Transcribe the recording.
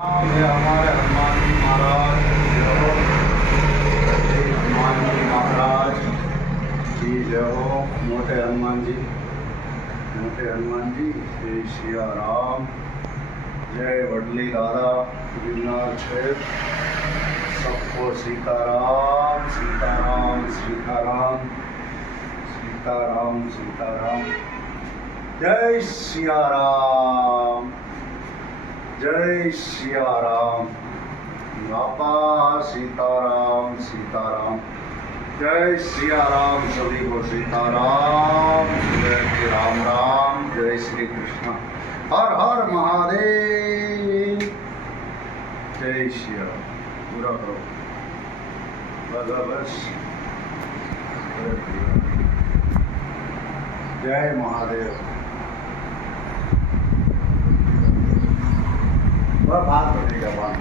ये हमारे हनुमान जी महाराज जय हो। श्री हनुमान जी महाराज जी जय हो। मोटे हनुमान जी श्री सिया राम। जय वडली दादा गिरनार क्षेत्र। सबको सीताराम सीताराम सीताराम सीताराम सीताराम। जय सिया राम जय सिया राम। बापा सीताराम सीताराम। जय सिया राम। सभी को सीताराम। जय श्री राम राम। जय श्री कृष्ण। हर हर महादेव। जय सिया राम। पूरा करो बस। जय महादेव। वह बात बनेगा बात।